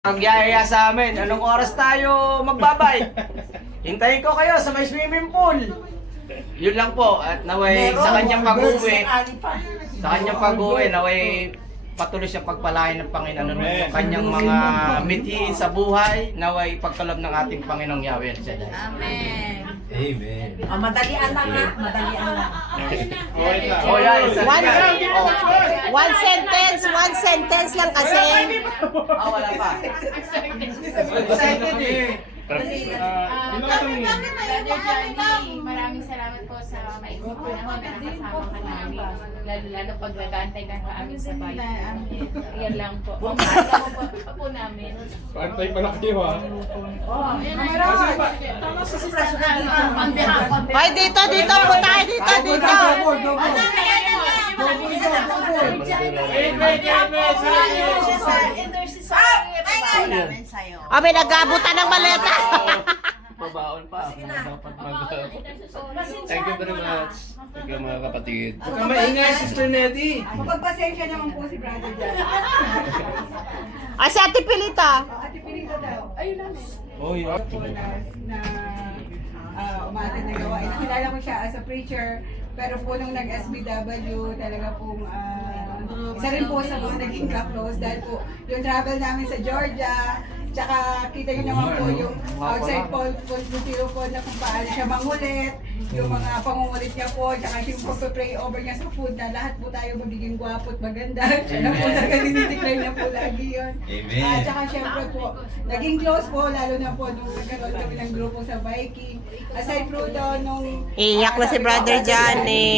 Nagyayaya sa amin, anong oras tayo magbabay? Hintayin ko kayo sa may swimming pool. Yun lang po, at naway sa kanyang pag-uwi, naway patuloy siyang pagpalain ng Panginoon ng kanyang mga mithi sa buhay, naway pagkalob ng ating Panginoong Yahweh. Amen. Amen. Madalian lang ha, madalian lang. Oh, yeah, One sentence lang kasi. wala pa. Excited eh. Brother Johnny, maraming salamat po sa maisip po namin na nakasama ka namin. Lalo pag nag-aantay ka sa amin sa bayan. Yan lang po. Pagkakasama po namin. Pantay pala kayo ha. Ay, dito po tayo, dito. May nag-abutan ng maleta. Pabaon pa. Thank you very much. Thank you mga kapatid. Huwag kang maingay, Sister Nettie. Mapagpasensya naman po si Brother John. Si Ate Pilita. Ate Pilita daw. Oh, yeah. Na umaatid na gawain. Nakilala ko siya as a preacher, pero po nung nag-SBW, talaga pong isa rin po sa mga naging ka-close dahil po yung travel namin sa Georgia, tsaka kita nyo naman po yung outside Paul po na kung paano siya mangulit, yung mga pangungulit niya po, tsaka yung pag-pray over niya sa food na lahat po tayo magiging gwapo at maganda. Siya na po talaga dinideclare niya po lagi yun. Amen. Tsaka syempre po, naging close po, lalo na po nung nagkaroon kami ng grupo sa Viking. Aside po doon nung... Iyak na si Brother Johnny.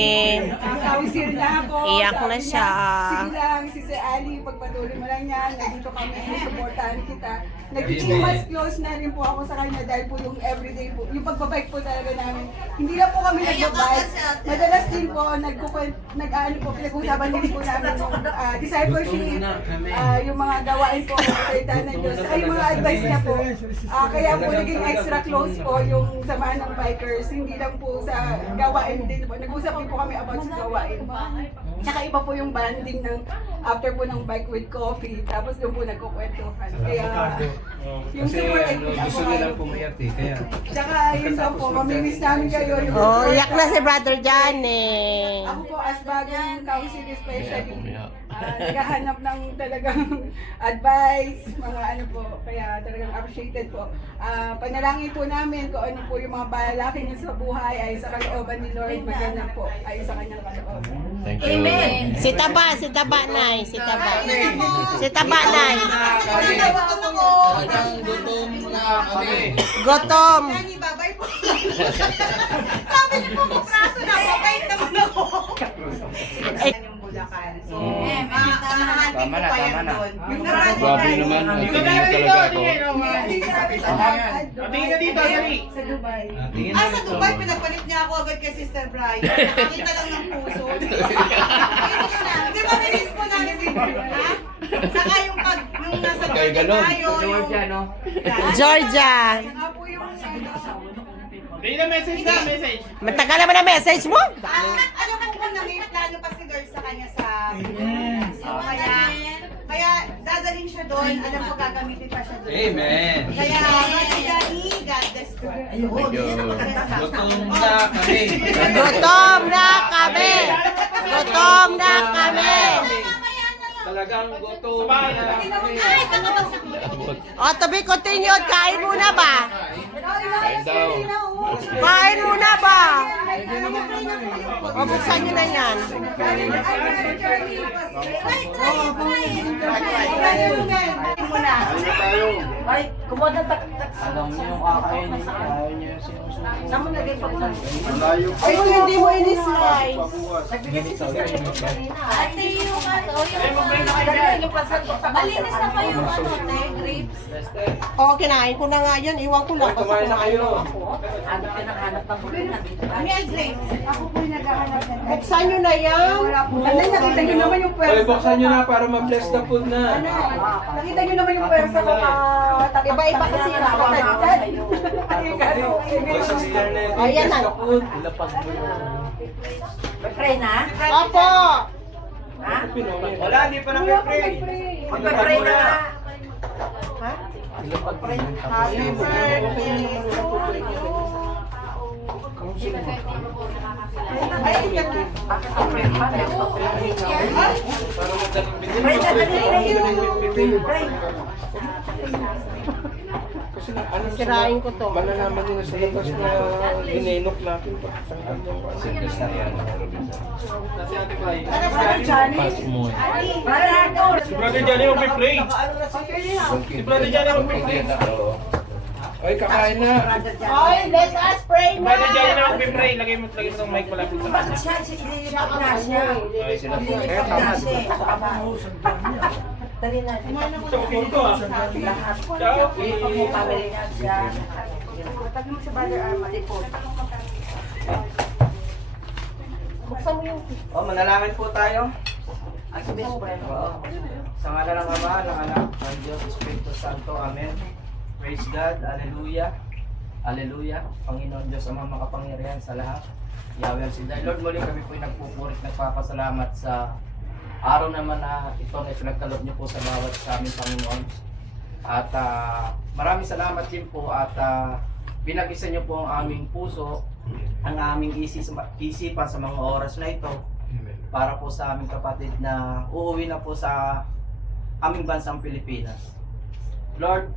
Kausir na ako. Iyak na Sabi siya. niya, sige lang, si Sir Ali, pagpatuloy mo lang yan. Nandito kami, supportahan kita. Nagiging mas close na rin po ako sa kanya dahil po yung everyday po, yung pagbabike po talaga namin. Hindi lang po kami nagbabike. Madalas din po, nag-ano po, pinag-usapan din po namin yung discipleship, yung mga gawain po, salita ng Diyos, ay yung mga advice niya po. Kaya po naging extra close po yung samahan ng bikers, hindi lang po sa gawain din po. Nag-usap din po kami about sa gawain. Tsaka iba po yung banding ng after po ng bike with coffee, tapos doon po nagkukwentuhan. Kaya yung support ay Gusto nilang pumayat eh. Kaya. tsaka yun daw po, mamimiss namin kayo. Yung Oh, support. iyak na si Brother Johnny. Ako po as bagong council especially, naghahanap ng talagang advice, mga ano po, kaya talagang appreciated po. Panalangin po namin kung ano po yung mga balalaking niyo sa buhay ay sa kalooban ni Lord, maganda po ay sa kanyang kalooban. Thank you. Si Taba, Nay. Si Taba, Nay. Hanggang gutom na kami. Gutom. Babay po. Sabi niyo po kung praso na, babay naman ako. Yung Bulacan. So, Tama na. yung narani Grabe naman. Nagtingin talaga ako. Tingin ka dito, Yari. sa Dubai. Sa Dubai, pinagpalit niya ako agad kay Sister Brian. Nakita lang ng puso. Di ba nilis mo namin si ha? Saka yung pag, nung nasa Kaya Georgia ganon. tayo, Georgia, no? Georgia. Saka po yung Matagal naman ang message mo. alam mo kung may plano pa si Lord sa kanya sa so, kaya dadalhin siya doon, alam ko gagamitin pa siya doon. Amen. Kaya, Daddy, God bless you. Thank you. Gutom na kami. Gutom na kami. Talagang gutom na kami. O, to be continued. Kain muna ba? Kain daw. Kain muna ba? O, buksan nyo na yan. Alam niyo yung kakainin niya. Ayaw niya yung sinusuko. Ay, kung hindi mo in-slide. Ate, yung ano, malinis na pa yung ano, grapes. O, kinain ko na nga yan. Iwan ko lang. Kasi Kumain na kayo. May grapes. Ako po yung naghahanap na. buksan nyo na yan. Ano, nakita nyo naman yung Oy, pwersa. buksan nyo na para ma-bless the food na. Nakita nyo naman yung pwersa ko iba-iba kasi yung nakatagtad. Ayun kaso. Basta si Larnette. Ayan na. Ilapag mo yung... Pray na? Opo. Pinoy. Wala, hindi pa na-pray. Magpa-pray na. Happy birthday to you. Ay, yan na. Para madaling bitin. Kasi na, ano Sirain ko to. malalaman nila sa labas na hinenok natin. Kasi Ate Clay. Si Brother Johnny mag-play. Si Brother Johnny mag-play. Ay, kakain na. Oy, let us pray na. Brother Johnny na mag-play. Lagay mo ng mic malapit sa kanya. Ay, sila po. Kaya tama. Sa pagod ko ah. Ciao. Buksan mo yung... Manalangin po tayo. Oo. Sa ngala ng Ama, ng Anak, ng Diyos, Espiritu Santo. Amen. Praise God. Hallelujah. Hallelujah. Panginoon Diyos, Ama makapangyarihan sa lahat. Yahweh ang Sinday. Lord, muli kami po'y nagpupurit, nagpapasalamat sa araw naman na ito na pinagkaloob niyo po sa bawat sa aming Panginoon. At maraming salamat din po at pinag-isa niyo po ang aming puso, ang aming isipan sa mga oras na ito para po sa aming kapatid na uuwi na po sa aming bansang Pilipinas. Lord,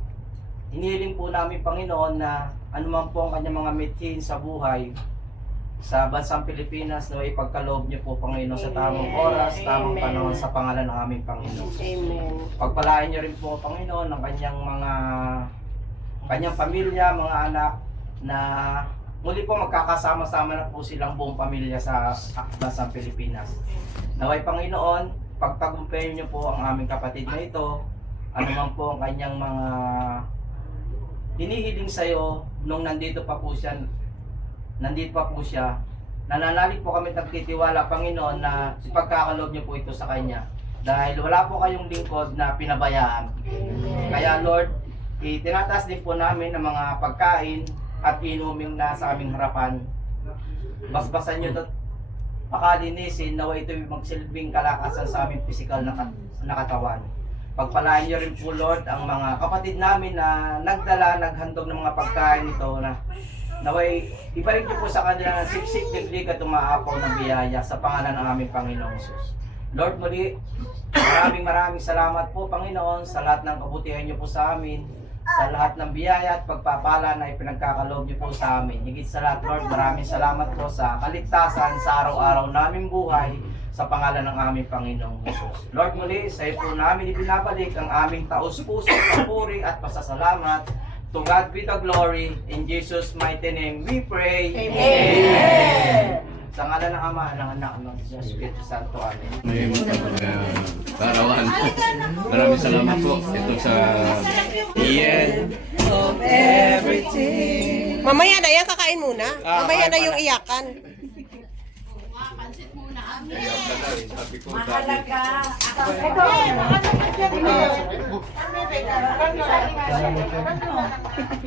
hinihiling po namin Panginoon na anuman po ang kanyang mga mithin sa buhay sa bansang Pilipinas na ipagkaloob niyo po Panginoon sa tamang oras, tamang panahon sa pangalan ng aming Panginoon. Amen. Pagpalain niyo rin po Panginoon ng kanyang pamilya, mga anak na muli po magkakasama-sama na po silang buong pamilya sa bansang Pilipinas. Naway Panginoon, pagtagumpayan niyo po ang aming kapatid na ito, anuman po ang kanyang mga hinihiling sa iyo nung nandito pa po siya, nananalig po kami nagtitiwala Panginoon na ipagkakaloob niyo po ito sa Kanya. Dahil wala po kayong lingkod na pinabayaan. Kaya Lord, itinataas din po namin ang mga pagkain at inuming na sa aming harapan. Basbasan niyo at pakalinisin nawa ito magsilbing kalakasan sa aming pisikal na katawan. Pagpalain niyo rin po Lord ang mga kapatid namin na naghandog ng mga pagkain ito na naway ibalik niyo po sa kanila ng siksik, diglig at umaapaw na biyaya sa pangalan ng aming Panginoong Jesus. Lord, muli, maraming salamat po Panginoon sa lahat ng kabutihan niyo po sa amin, sa lahat ng biyaya at pagpapala na ipinagkakaloob niyo po sa amin. Higit sa lahat Lord, maraming salamat po sa kaligtasan sa araw-araw naming buhay sa pangalan ng aming Panginoong Jesus. Lord, muli, sa iyo po namin ibinabalik ang aming taos-puso, papuri at pasasalamat. To God be the glory. In Jesus' mighty name we pray. Amen. Sa ngalan ng Ama, ng Anak, ng Espiritu Santo. Amen. May karawan. Maraming salamat po. Ito sa Ian. Mamaya na yan, kakain muna. Mamaya na yung iyakan. Sabi ko,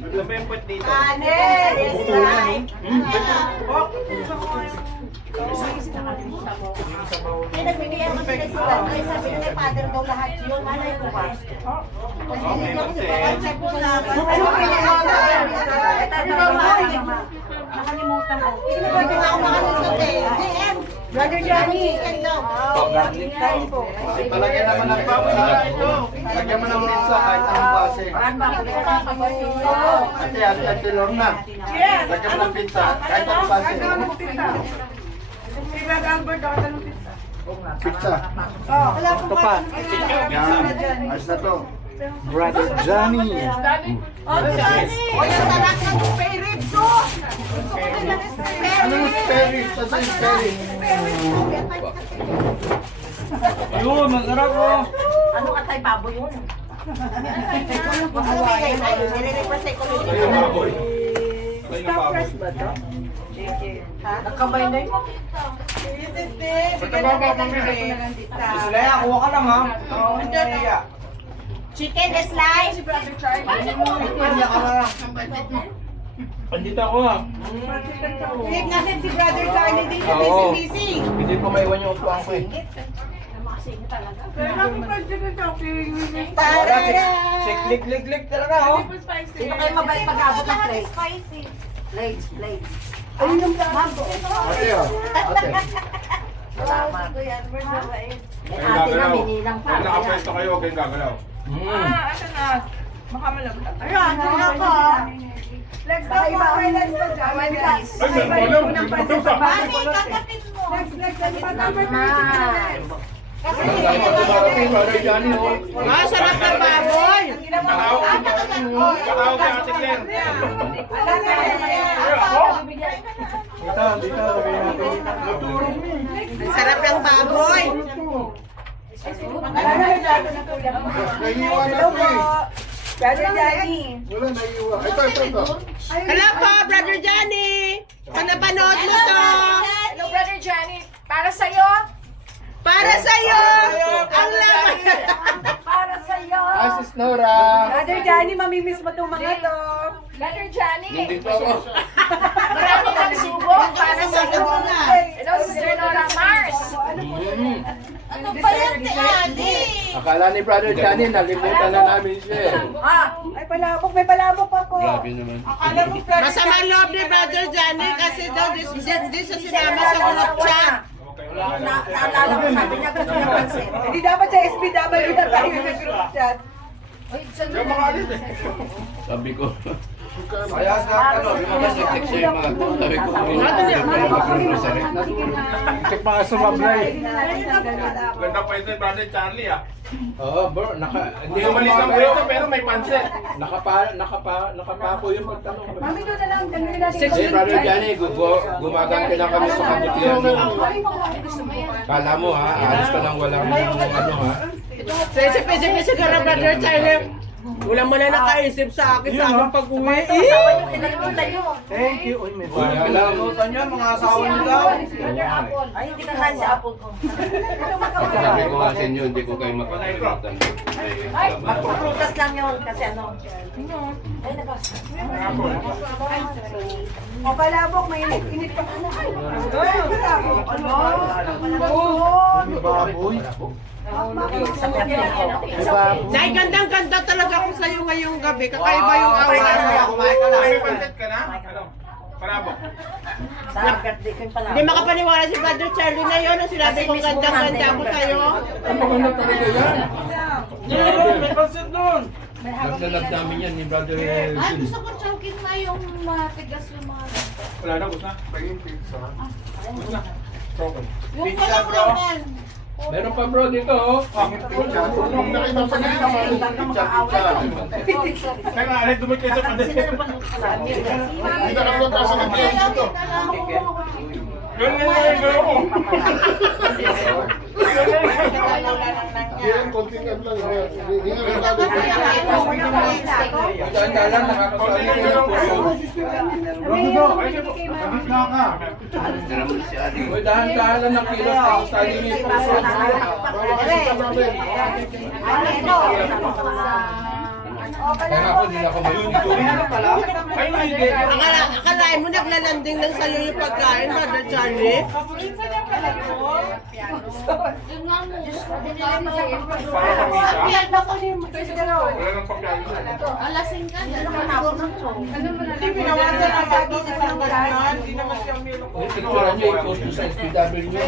Lumempot dito. May nagbigyan mo sila sila. Ay, sabi na may father daw lahat yun. Malay ko ba? Kasi hindi ako si Papa. Check ko sa laban. Ano ba yung nakalimutan ko. Hindi na ako makalimutan eh. JM! Brother Johnny! Kain po. Palagyan naman ng pamsa. Lagyan mo ng pizza kahit anong base. Ate Lorna. Lagyan mo ng pizza kahit anong base. Pizza. Ito pa. Yan. Ayos na to. Brother Johnny. Oh, Johnny! O, yung sarap ng spare ribs, oh! Ano yung spare ribs? Ano yung spare ribs? Ayun, masarap po. Ano ka tayo babo yun? Nire-repress ko yun. Ayun, baboy. Nagkamay na yun. Islaya, kuha ka lang ha. Islaya. Chicken slice. Islaya ka lang. Andito ako ha. Wait natin si Brother Johnny din sa Oo. busy. Hindi ko maiwan yung upuan ko eh. Wala, si klik talaga, oh. Sino kayo mabait pag-abot ng plates? Spicy. Plates. Ayun yung bago. Ate, oh. Ate. Salamat. Kuya, we're mabait. Ate na, minilang pa. Nakapwesto kayo, huwag kayong gagalaw. Ayan, ako. Let's go po, let's go. Ay, meron pa lang. Mami, kakapit mo. Next, number 13. Ah, sarap ng baboy. Katawag kay Ate Claire. Ang sarap ng baboy. Hello po. Brother Johnny. Hello po, Brother Johnny. Kung napanood mo to, Hello, Brother Johnny. Para sa'yo. para sa'yo. Ang laman. Para sa'yo. Sis Nora. Brother Johnny, mamimiss mo itong mga to. Brother Johnny. Nandito ako. Marami kang subok para sa'yo. Hello, Sister Nora Mars. Ano ba yan, ti Ate? Akala ni Brother Johnny, nalimutan na namin siya. Ay, palabok. May palabok ako. Grabe naman. Masama loob ni Brother Johnny kasi daw di siya sinama sa group chat. Naalala ko, sabi niya gusto niya pansin. Hindi dapat sa SPW na tayo yung group chat. Sabi ko, Kaya sa ano, lumabas yung text siya yung mga to. Sabi ko, mag-rosary. Check mga sumablay. Ganda. Ganda pa ito, Brother Charlie, ah. Oo, bro. Hindi umalis ng pwesto, pero may pansit. Nakapako yung pagtanong. Mami, doon na lang. Tanungin natin. Si Brother Johnny, gumaganti lang kami sa kanitiyan. Kala mo ha, alis ka lang walang ano ha. Sisi-pisi ka na, Brother Johnny. Wala mo na nakaisip sa akin sa aking pag-uwi. Thank you. Uy, may Wala alam. Putan niyo, mga asawa niyo daw. Ay, hindi ka kain sa apple ko. Sabi ko nga sa inyo, hindi ko kayo makakalimutan. Prutas lang yun kasi ano. Ay, nabasa. O, palabok. May init pa. Ano? Palabok. Ano? Baboy. Nay, gandang-ganda talaga ako sa'yo ngayong gabi. Kakaiba yung aura mo. Kumain ka lang. May pansit ka na? Ano? Parabok. Sa birthday ko yung pala. Hindi makapaniwala si Brother Charlie na yun. Ang sinabi kong gandang-ganda ako sa'yo. Ang maganda talaga yan. May pansit doon. Naglalab namin yan ni Brother Ay, Jun. gusto ko choking na yung matigas yung mga... Wala na, gusto na. Paging pizza. Gusto na. Chocolate. Yung Pizza, pala bro. ramen. Meron pa bro dito oh. Nung nakita sa gilid kaya nga, alay dumit kayo sa pansit. Hindi na kami magkasa ng kaya dito. Ganun na yung gano'n ko. Daan-daan, nakakasabi ko yung puso. Naramdaman si Adi. Uy, dahan-dahan lang ng kilos. Nakakasabi niyo yung puso. Kaya ako, hindi na ako Akalain mo naglalanding lang sa'yo yung pagkain, Brother Charlie. Yun nga mo. Dinili mo sa'yo. Para sa misa. Wala nang pagkain. Alasing ka. Ako ng show. Hindi pinawasan ang bagi sa sangkaran. Hindi naman siya Picturean nyo, i-post nyo sa SPW nyo.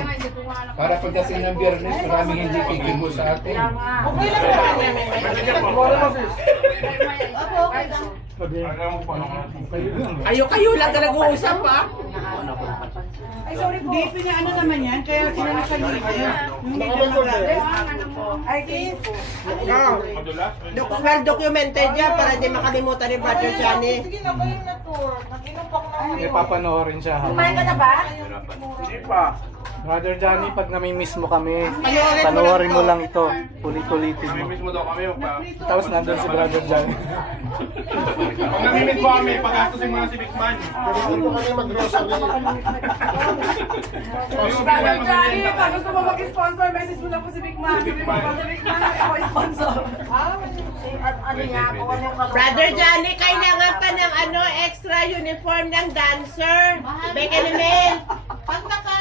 Para pagdating ng Biyernes, maraming hindi kikibo sa atin. Okay lang naman. Ako, okay lang. Alam mo pa naman. Kayo lang ka nag-uusap ha. Ay, sorry po. Hindi, pinaano naman yan. Kaya kinalasan niyo kayo. Yung medyo mag-brothers. Ay, thank you po. Madulas? Well documented yan para hindi makalimutan ni Brother Johnny. Sige na kayo na tour. Nag-inom pa ako ng May papanoorin siya. Kumain ka na ba? Hindi pa. Brother Johnny, pag namimiss mo kami, Panoorin mo panoorin lang mo to. lang ito. Ulit-ulitin mo. Namimiss mo daw kami. Tapos nandun si Brother Johnny. Pag namimiss mo kami, pag-astusin mo na si Big Man. Brother Johnny, pag gusto mo mag-sponsor, message mo lang po si Big Man. Sabi mo po si Big Man, ako sponsor. Ano niya ako? Ano yung kaluwa? Brother Johnny, kailangan pa ng extra uniform ng dancer. Beke naman. Pagka ka.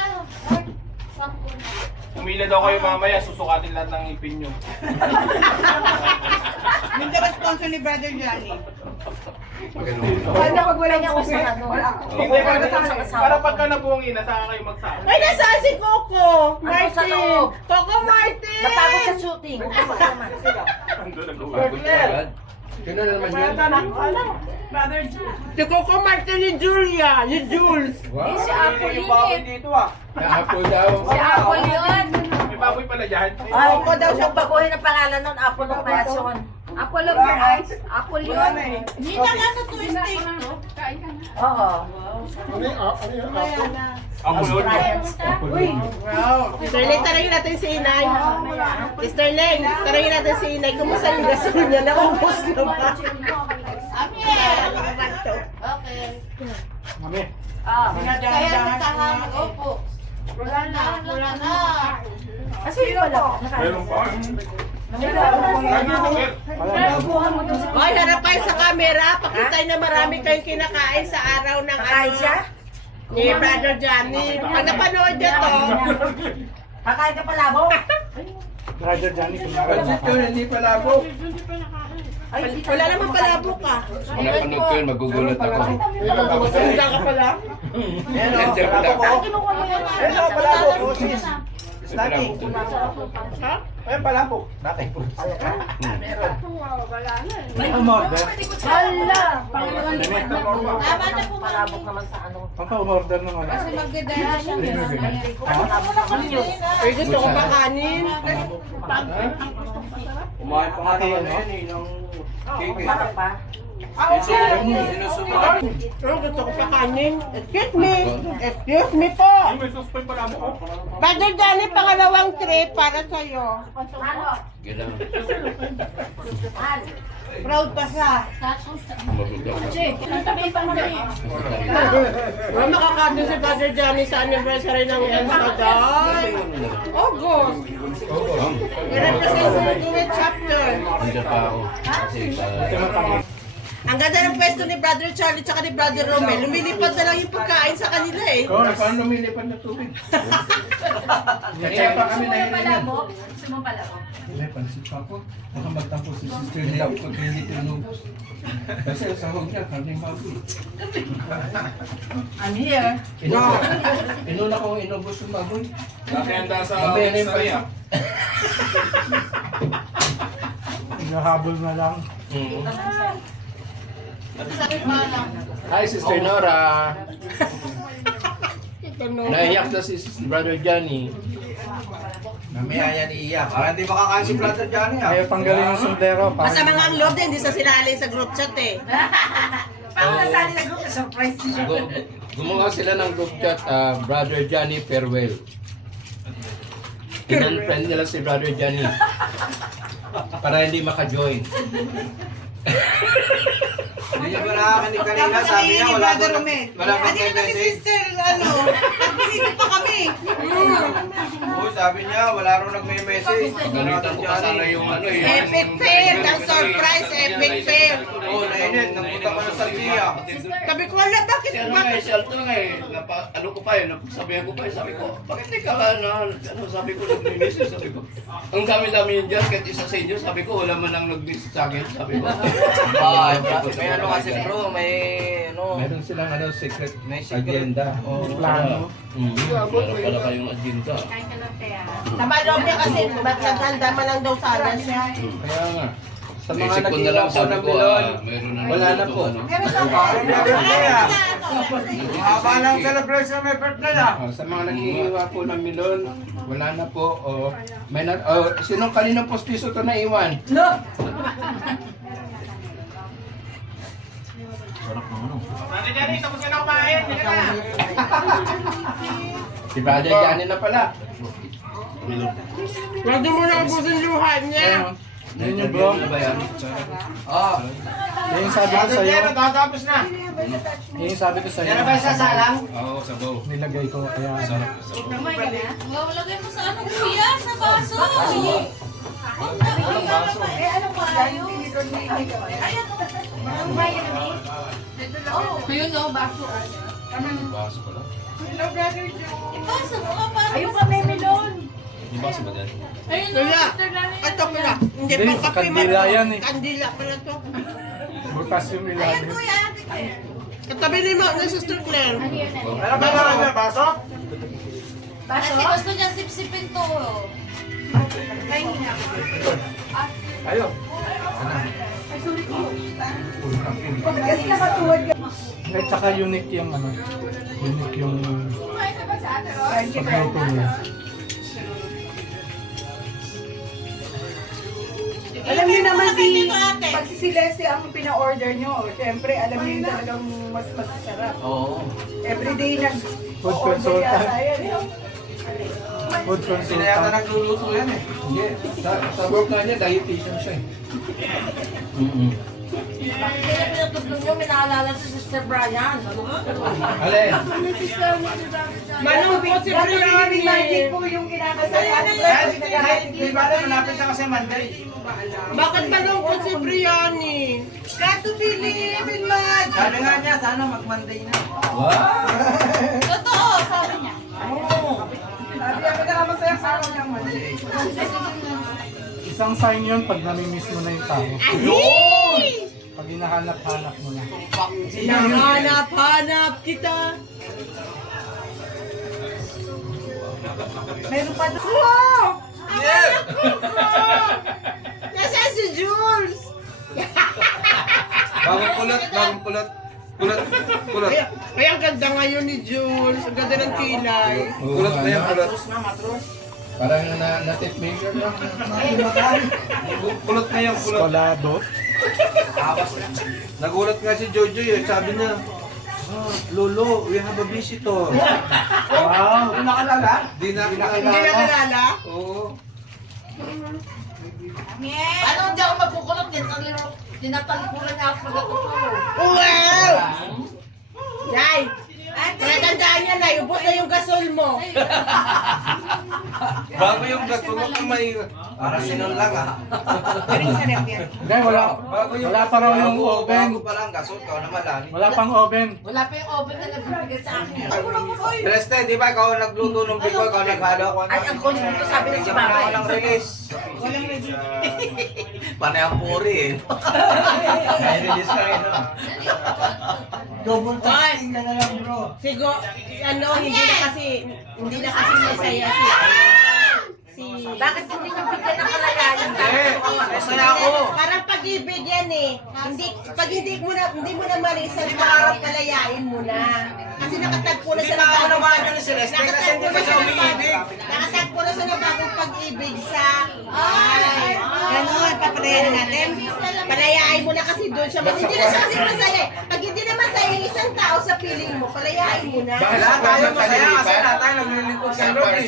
10 na. Umila daw kayo mamaya, susukatin lahat ng ipin nyo. Yung sponsor ni Brother Johnny. Paano pag walang COVID? Wala. Hindi, para pagka nabungi, nasaka kayo magsama. Ay, nasaan si Coco? Martin! Coco Martin! Napagod sa shooting. Ando nag-uwi. Sino na naman yun? Si Coco Martin ni Julia, ni Jules. Wow. Si Apple Yung yun baboy eh. dito ah. Apple daw. Si Apple yun. May baboy pala dyan. Ay, Coco daw siya. kung baguhin ang pangalan nun, Apple ng Creation. Apple of your eyes. Apple yun. Hindi na nga sa twist steak. Kain ka na. Oo. Ako yun. Sister Leng, tarangin natin si Inay. Sister Leng, tarangin natin si Inay. Kumusta yung gasol niya? Naubos na ba? Okay. Mami. Kaya nagkahan. Opo. Wala na. Kasi yun pala. Meron pa. Hoy, harap kayo sa camera. Pakita na marami kayong kinakain sa araw ng Kakain siya? ni Brother Johnny. Pag napanood niya to, Kakain ka pala, Bo? Brother Johnny, kumain Pansit ka. yun, hindi pala po. wala naman palabo ka. Napanood ko yun, magugulat ako. Handa ka pala. Ayan o, palabo ko. Ayan o, palabo ko. Sis. Snapping. Ha? Ayan palabo. Snapping po. Meron. Ang umorder. Hala! Tama na po, Palabok mami. naman sa ano. Ang pa-umorder ng ano. Kasi magdadala siya. Ay, gusto ko pa kanin. Kumain pa nga naman yun eh. Ng cake Masarap pa. Sinusunod. Ay, gusto ko pa kanin. Excuse me. Excuse me po. May suspend pala mo. Brother Johnny, pangalawang trip para sa'yo. Ganun. Proud pa siya. Wala makakado si Brother Johnny sa anniversary ng Ensaday. August. Oo. I-represent mo yung chapter. Nandiyan pa ako. Kasi Ang ganda ng pwesto ni Brother Charlie tsaka ni Brother Romel. Lumilipad na lang yung pagkain sa kanila eh. Oo, paano lumilipad na tubig? Kaya pa kami nahihingan. Gusto mo pala mo? May pansit pa ako. Baka magtapos si Sister Lee pag hindi tinubos. Kasi sa hog niya, kaming baboy. I'm here. Inuna ko inubos yung baboy. Nakihanda sa Sabi na yung Winston ah. Naghahabol na lang. Hi, Sister Nora. Naiyak na si Brother Johnny. Mamaya yan iiyak. Hindi makakain si Brother Johnny ah. Ayaw tanggalin yung sundero. Masama nga ang loob din, hindi sa sinali sa group chat eh. Paano nasali na group? Surprise niyo. Gumawa sila ng group chat, Brother Johnny Farewell. Friend nila si Brother Johnny. Para hindi maka-join. Hindi ba nakakanig kanina? Sabi niya wala Brother daw Romel. wala bang Hindi na si message. sister, nagbigay pa kami. Oo, sabi niya wala raw nagme-message. Pagalitan ko pa sana yung ano eh. Epic fail, ang surprise, epic fail. Oo, nainit. Napunta pa na sa Tia. Sabi ko, wala, bakit? Kaya nung may shelter nga eh, ano ko pa eh, sabihan ko pa eh, sabi ko, bakit di ka sabi ko nag-message, sabi ko. Ang dami-dami yun dyan, kahit isa sa inyo, sabi ko, wala man ang nag-message sa akin, sabi ko. May ano kasi bro, may ano. Meron silang secret May secret. agenda. Plano. Meron pala kayong agenda. Kain ka lang kaya. Tama loob niya kasi, ba't naghanda man lang daw sana siya. Kaya nga. Sa mga Naisip ko na nag-iwan lang, po sabi ng ko, milon, meron na wala na po. ano. Haba ng celebration may birthday ah. Sa mga nag-iwan po ng milon, wala na po. May sinong kaninong postiso to na iwan? Brother Johnny, tapos ka na kumain. Hindi ka na. Si Brother Johnny na pala. Huwag mo na ubusin luhan niya. Yun yung bro. Ano ba yan? Oo. Yun yung sabi ko Brother sa'yo. Johnny, tatapos na. Yun yung sabi ko sa'yo. Yan na ba yung sasalang? Oo, sabaw. Nilagay ko kaya Kamay ka na? Lagay mo sa ano, kuya, sa baso. Walang baso. Eh, ano ba yun? Ayan, Kamay ka na Ayun o, baso. Baso pala. Hello, brother Joe. Baso mo ka para. Ayun ka, may melon. Wala. Ito pala. Hindi, Hindi, pang kape kandila yan eh. Kandila pala to. Butas yung ilalim. Katabi ni Sister Claire. Ano ba na baso? Kasi gusto niya sipsipin to. Ayun. Kasi nakatuwad ka. At saka unique yung ano. Unique yung pagluto niya. Alam niyo naman Bakit si, dito, ate? pag si Celeste ang pina-order niyo, syempre alam niyo yung talagang mas masasarap. Oo. Everyday Food nag-order consultant. yata yan eh. Food consultant. nagluluto yan eh. Hindi. Sa work na niya, dietitian siya eh. Bakit kaya pinatugtog niyo, may naalala si Sister Brian. Alin? Manong po si Brian, Brian. magic po yung kinakasaya. Di ba malapit na kasi Monday? Bakit malungkot si Brianny? Got to believe in God. Sabi nga niya, sana mag-Monday na. Totoo, sabi niya. Sabi niya, pinakamasaya sa araw ng Monday. Isang sign yun pag namimiss mo na yung tao. Ay! Pag hinahanap-hanap mo na. Hinahanap-hanap kita. Meron pa doon. Nasaan si Jules? Bagong kulot, bagong kulot. Kulot. Ay, ang ganda ngayon ni Jules. Ang ganda ng kilay. Kulot na yan, kulot. Matros na, matros. Parang na-tape measure lang. Kulot na yan, kulot. Kolado. Nagulat nga si Jojo eh. Sabi niya, Lolo, we have a visitor. Wow! Yung nakalala? Di na Hindi kinakilala. na kilala? Oo. Ano, hindi ako magkukulot din. Tinatalikuran niya ako pagkatutulog. Wow! Yay! Natandaan niya na, ubos na yung gasol mo. Bago yung gasulot ng may... Para sinon lang ah. Hindi, wala pa raw yung oven. Bago pa lang, gasol ka naman lali. Wala pang oven. Wala pa yung oven na nagbibigay sa akin. Celeste, di ba ikaw nagluto ng biko, ikaw naghalo? Ay, ang coach nito sabi na si Bigyan mo na Papa. ako ng release. Panay ang puri eh. May release ka rin no? Double tasting na lang, bro. Siguro, ano, hindi na kasi masaya si Bakit hindi niyo bigyan ng kalayayan? Masaya ako. Parang pag-ibig yan eh. Pag hindi mo na marisan, palayain mo na. Kasi nakatagpo na Hindi siya pa ako bagong- naman yun ni Celeste kasi hindi pa siya umiibig. Nakatagpo na siya ng bagong pag-ibig sa... Ay, Ganon, papalayain natin. palayain mo na kasi doon siya. Hindi na siya kasi masaya eh. Pag hindi na masaya yung isang tao sa piling mo, palayain mo na. Lahat tayo masaya kasi lahat tayo naglilingkod sa Lord eh.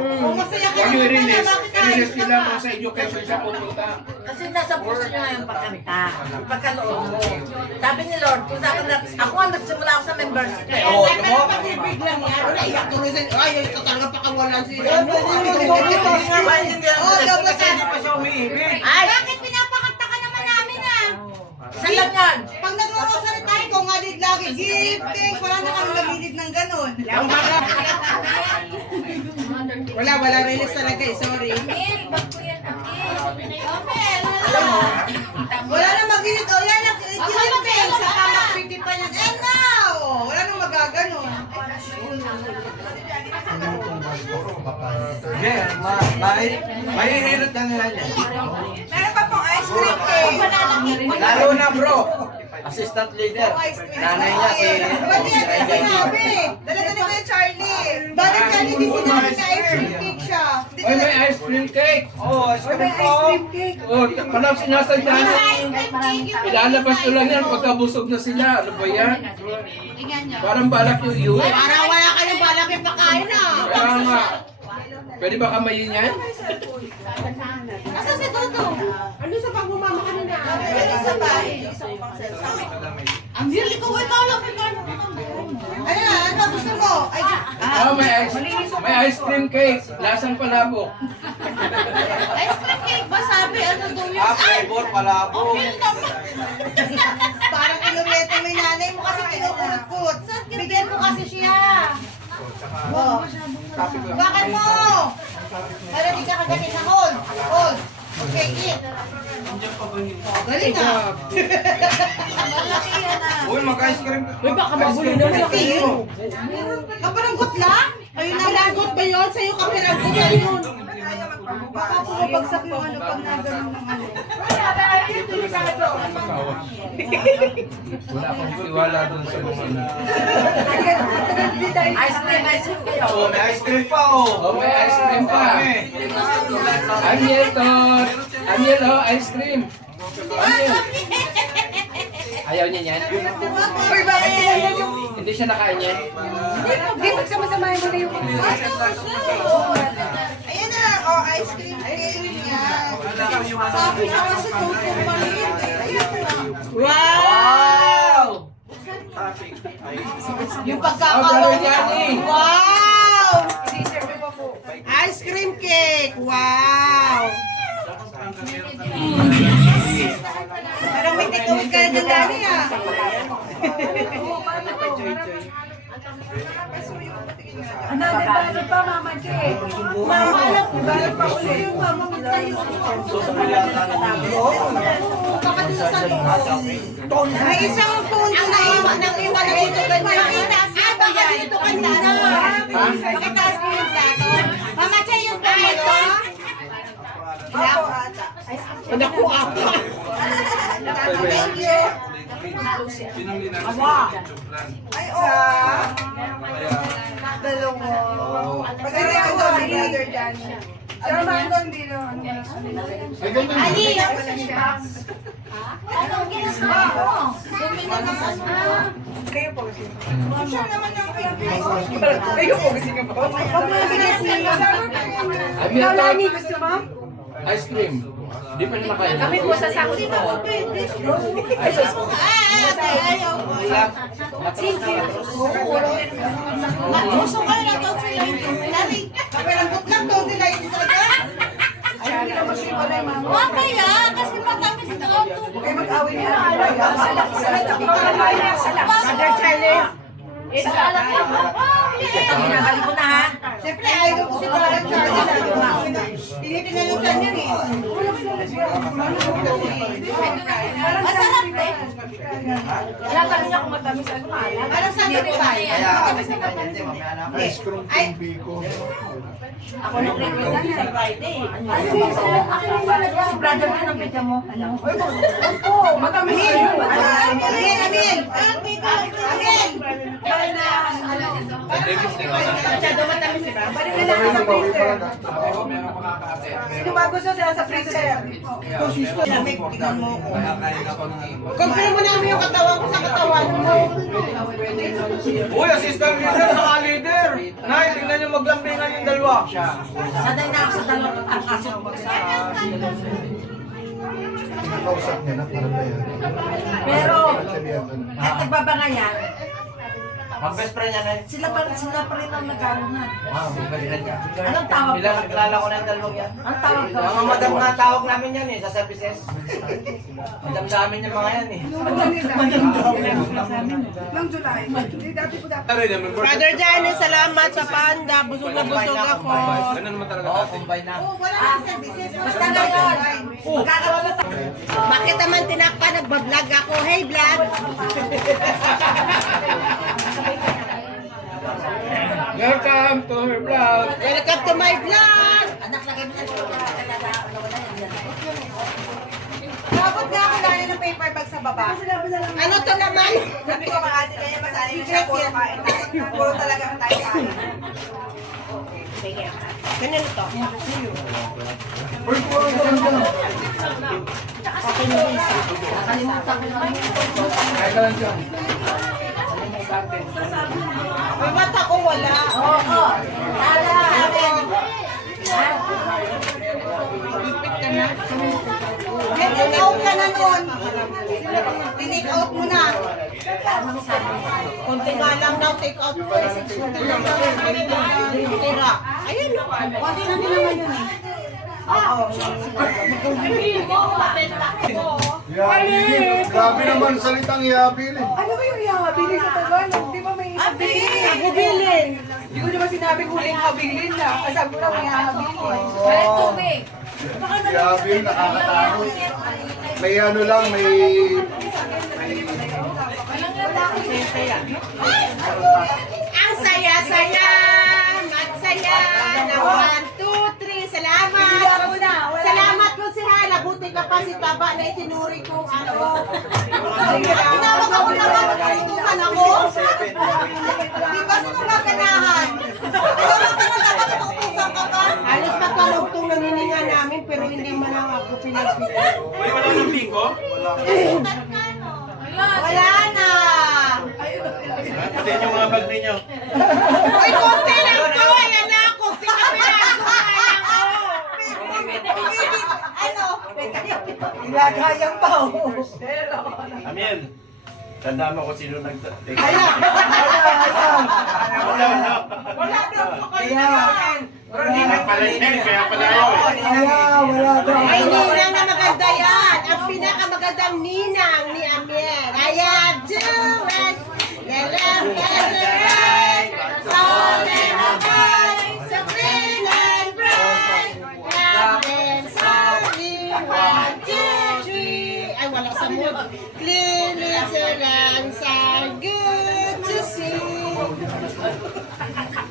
Kung masaya ka Huwag yung naman release. na, bakit ayaw Release ka nila pa? kung sa education siya pupunta. Kasi nasa puso niya ngayon pagkanta. Yung pagkaloob mo. Sabi ni Lord, kung sabi na, ako ang nagsimula ako sa membership eh. Oo, Pero tumo. pag-ibig lang yan. Wala, iyak tuloy sa... Ay, ito talaga pakawalan si... Kasi hindi pa siya umiibig. Ay! Bakit pinapakanta ka naman namin ah? Isa lang yan! Pag nagro-rosary tayo, kung nga dit lagi, give thanks, wala na kami nagilid ng ganon. Wala release talaga eh, sorry. Alam mo, Wala na magilid, o yan, give thanks, saka magpiti pa yan. And now, wala nang magaganon. Yeah, mahihilot ka nila niya. Meron pa pong ice cream cake. Lalo na bro, assistant leader. Nanay niya si Ba't yan yung sinabi? Dala-dala ko yung Charlie. Bakit Charlie di sinabi na ice cream cake siya? Ay, may ice cream cake. Oh, ice May cream ice po. cream cake. Oh, parang sinasadya niya. Ice cream cake yung Ilalabas ko lang yan pagkabusog na sila. Ano ba yan? Parang balak yung iuwi. Parang wala kayong balak yung pakain ah. Kaya nga. Pwede ba kamayin yan? Asa si Toto? Ano sa pagmumama kanina? Isa pa. ang hirli ko, ikaw lang, ikaw lang. Ano na? Ano gusto mo? Ay, Oh, may ice cream cake. Lasang palabok. Ice cream cake ba sabi? Ano daw yun? Ah, flavor pala po. parang inuryete mo yung nanay mo kasi kinukulot-kulot. Bigyan mo kasi siya. Oh. Bakit mo? Para di ka kagaling na hold. Hold. Okay, eat. Galing ka. Uy, mag-ice cream. Uy, baka mabulo naman ako. Kaparanggot lang? Ayun na, lagot ba yun? Sa'yo kaparanggot yan yun. Baka pumabagsak yung ano pag nagano'n ng ano. Wala akong tiwala dun sa mga ano. Ice cream kayo. Oh, may ice cream pa oh. Oh, may ice cream pa. Amiel to. Amiel, oh, ice cream. Amiel. Ayaw niya yan? Uy, bakit yan yung... Hindi siya nakain yan? Hindi, magsama-samahin mo na yung... Ayan na, oh, ice cream yan. Sabi na kasi tutong maliit. Ayan na. Wow! Yung Oh, pagkakawa brother niya. Johnny. Wow! Ice cream cake. Wow! Parang may tikawin ka na dyan, Dani, ah. Ano, nagbalot pa, Mama Che? Mama, alam ko, balot pa ulit. Yung mama, magtayo. May isang phone na naiwan dito kanina. Ah, baka dito kanina. Pakitaas mo yung plato. Mama Che, yung plato. Naku, apa. Thank you. Ay, dalawa. Pagkari ko doon, si Brother Johnny. Sir Armando, hindi naman. Ay, ganun. Ali, Kayo po kasi. siya naman yung Kayo po kasi ka po. Huwag mo bilis niyo. Amiel to. Lani, gusto mo? Ice cream. Di pa niya nakain. Kami po sa sakot po. Ay, sus. ayaw ko. Gusto ko na ito sila. Lali, kapiranggot lang to sila. Hindi talaga. Ay, hindi naman siya wala yung mama. Mamaya, kasi matamis na ako. Huwag kayo mag-away niya. Mother Charlie. Binabalik ko na ha. Siyempre, ayaw ko si Brother Charlie. Tinitinalutan niya eh. Masarap eh. Wala kami na kung matamis ano maalat. Parang sa atin pa. Kaya kami sa kanya, hindi mamaya na. Ice cream kung biko. Ako nag-request sa Friday. Si brother ko ng pizza mo. Ano? Matamis na yun. Amil! Amil! Masyado matamis si Brad. Balik nila sa freezer. Sino ba gusto sila sa freezer? Lamig, tingnan mo ko. Compare mo namin yung katawan ko sa katawan mo. Uy, assistant leader sa leader. Nay, tingnan niyo maglambingan yung dalawa. Saday na ako sa dalawang kaso sa... Pinakausap niya na para ba yan? Pero, at nagbabangayan, Mag-best friend niya na. sila pa rin ang nag-aarunan. Balikan ka. Anong tawag Bilang ko? nakilala ko na yung dalawang yan. Ang tawag ko? Mga madam na tawag namin yan eh, sa services. Madam sa amin yung mga yan eh. Nung July. Hindi, dati po dapat. Brother Johnny, salamat sa panda. Busog na busog ako. Ano naman talaga Oo, natin? combine na. Wala na services. Basta ngayon. Magkakaroon sa... Bakit naman tinakpan? Nagbablog ako. Hey, vlog! Welcome to her vlog. Welcome to my vlog! Anak, lagay mo na. Nakabot nga ako lalo ng paper bag sa baba. Ano to naman? Sabi ko mga ate kaya masali na siya puro kain. Puro talaga tayo kain. Ganyan to. Uy, puro ka lang dyan. Nakalimutan ko naman. Kaya ka lang dyan. May mata ko wala. Oo. Tala. Take out ka na nun. Take out mo na. Kunti nga lang daw take out mo. Tira. Ayun. Kunti na din naman yun eh. Yabilin. Grabe naman salitang yabilin. Ano ba yung ihabilin sa Tagalog? Di ba may Abilin! Hindi ko naman sinabi huling habilin na. Sabi ko lang may hahabilin. Ay, tubig. Grabe, nakakatakot. May ano lang, may... Ang saya-saya, magsaya, na 1, 2, 3, salamat. Salamat po si Hala, buti ka pa si Taba na itinuri kong ano. Tinawag ako naman, nagkutusan ako. Di ba sa mga ganahan? Tinawag ka na dapat, nagkutusan ka pa. Halos pagkalugtong ng hininga namin, pero hindi man lang ako pinagpitan. Uy, wala ng biko? Wala na. Pati yung mga bag ninyo. Uy, konti lang to. Ayan na, konti na pinaso. Ayan ko. Ano? Ilagayang pa. Amin. Tandaan mo kung sino nag-take. Wala Kaya pala yun, kaya pala yun. Ay, ninang na maganda yan. Ang pinakamagandang ninang ni Amiel. Ayan, do it. The left and the right. All in a bright. So clean and bright. Nothing sorry. 1, 2, 3. Ay, wala sa mood. Clean little lambs are good to see.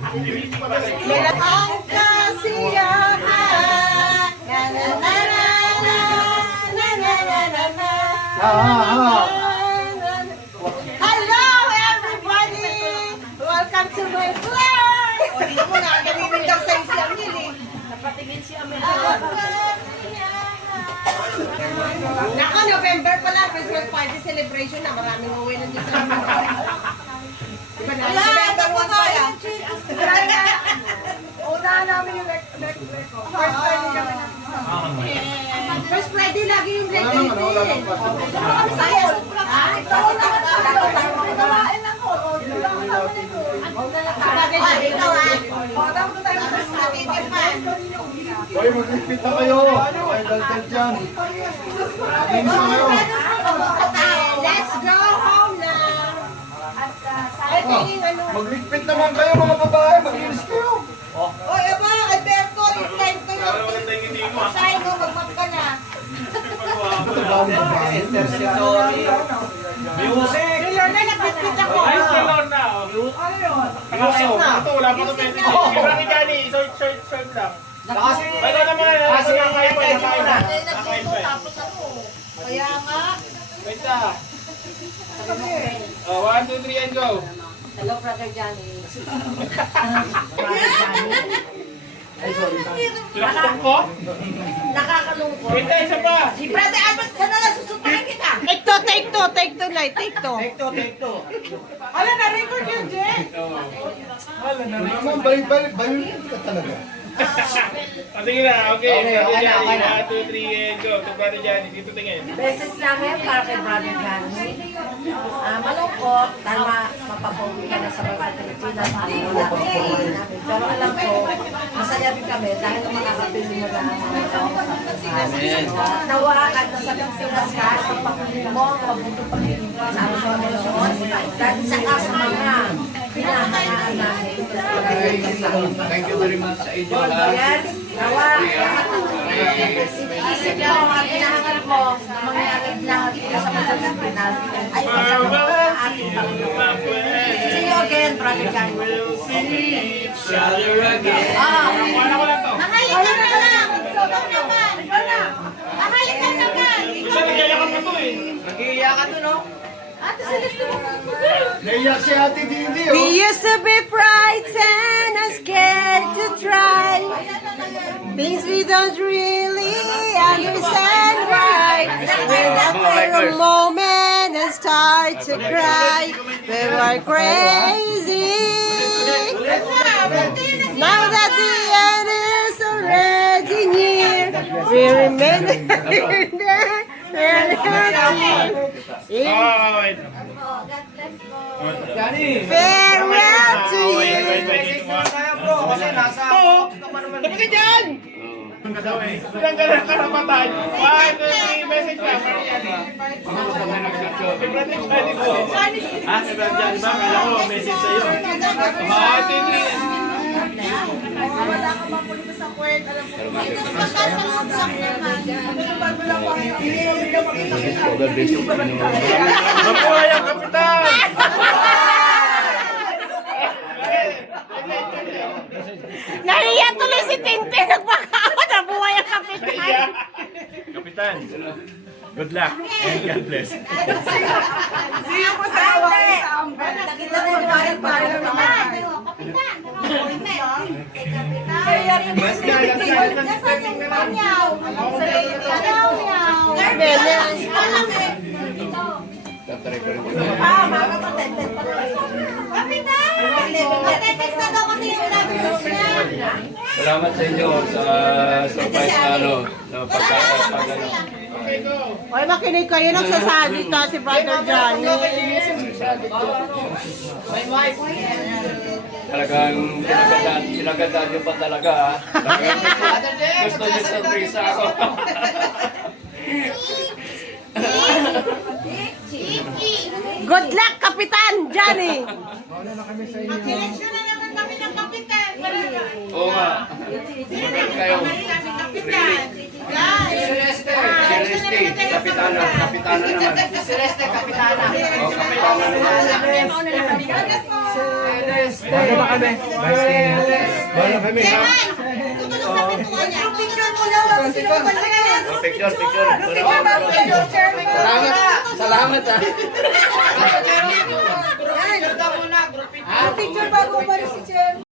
Ang kasiyahan. Na na na na na na na na na na. Hello everybody! Welcome to my vlog! O dito mo na, ganinin daw sa si Amil eh. Napatingin si Amil. Nako, November pala, Christmas party celebration na maraming uwi na dito sa mga. Diba na? November 1 pa yan. Una namin yung first Friday kami na. First Friday lagi yung break Wala naman, wala naman. Saya. Gawain ng hall. O, di ba kasama nito? Sabagay na ikaw ah. O, dapat tayo sa Hoy, mag-repeat na kayo. Ay, daltal dyan. Linis na kayo. Let's go home na. Mag-repeat naman kayo mga babae. Mag-linis kayo. Oy, aba, Alberto, it's time to time mo, mag-map ka na. Music! Ngayon na, nagpipit ako. Ay, salon na. Music na. Ito, wala pa ito pwede. Iba ni Johnny, short lang. Wala naman na. Kasi nakain pa. Nakain pa. Kaya nga. Wait na. 1, 2, 3, and go. Hello, Brother Johnny. Sinakutong ko? Nakakalungkot. Wait na, isa pa. Si Brother Albert, sana lang susuntakin kita. Take two, Night, take two. Take two. Ala, na-record yun, Jen. Naman, balik ka talaga. Sige na, okay. Brother Johnny, 1, 2, 3, and go. To Brother Johnny, dito tingin. Message namin para kay Brother Johnny. Malungkot dahil mapapawi ka na sa mga Pilipinas. Wala ko pero alam ko, masaya din kami dahil makakapili mo na ang mga tao sa Pilipinas. Nawa ka na sa Pilipinas ka, ang pagpili mo, mabuto pagpili sa aming mga relasyon. Dahil sa mga pinahayaan namin. Thank you very much sa inyo. Yan, nawa, isip mo ang pinahangal mo na mangyayari lahat dito sa Pilipinas ay pagkakaroon ng ating Panginoon. See you again, Brother Johnny. Mahalik ka naman. Ikaw naman. Mahalik ka naman. Ito, nagyayakap na to eh. Nag-iiyak ka to, no? Ate Celeste mo. Naiyak si Ate Didi, We oh. used to be frightened and scared to try things we don't really understand why. We're after a moment and start to cry. We were crazy. Now that the end is already near, we remain there. Wait. Farewell to Wait. you. Kasi nasa... Dapat ka dyan! Ilang ka na karapatan. 1, 2, 3, message ka. Brother Johnny po. Ha? Brother Johnny ba? Kala ko, message sa'yo. 1, 2, 3. Wala ka ba po dito sa court? Alam ko po. Bago lang po. God bless you. Mabuhay ang kapitan! Nahiya tuloy si Tintin. Nagpakawa na buhay ang kapitan. Kapitan, good luck and God bless. See you po sa Hawaii sa Amber. Nakita ko yung parang naman. Tatry ko rin. Mga kapatid, pa rin. Salamat sa inyo sa surprise na ano, na pagkakapagano. Hoy, makinig kayo. Nagsasabi ka si Brother Johnny. Talagang pinagandaan nyo pa talaga ha. Talagang gusto nyo surprise ako. Good luck, Kapitan Johnny. Eleksyon na naman kami ng kapitan. Oo nga. Magaling kayo. Celeste, kapitana naman. Celeste Kapitana. O, kapitana naman. Bago na kami. Bago na kami. Picture mo na. Picture. Salamat ha. Picture bago umalis si Chen.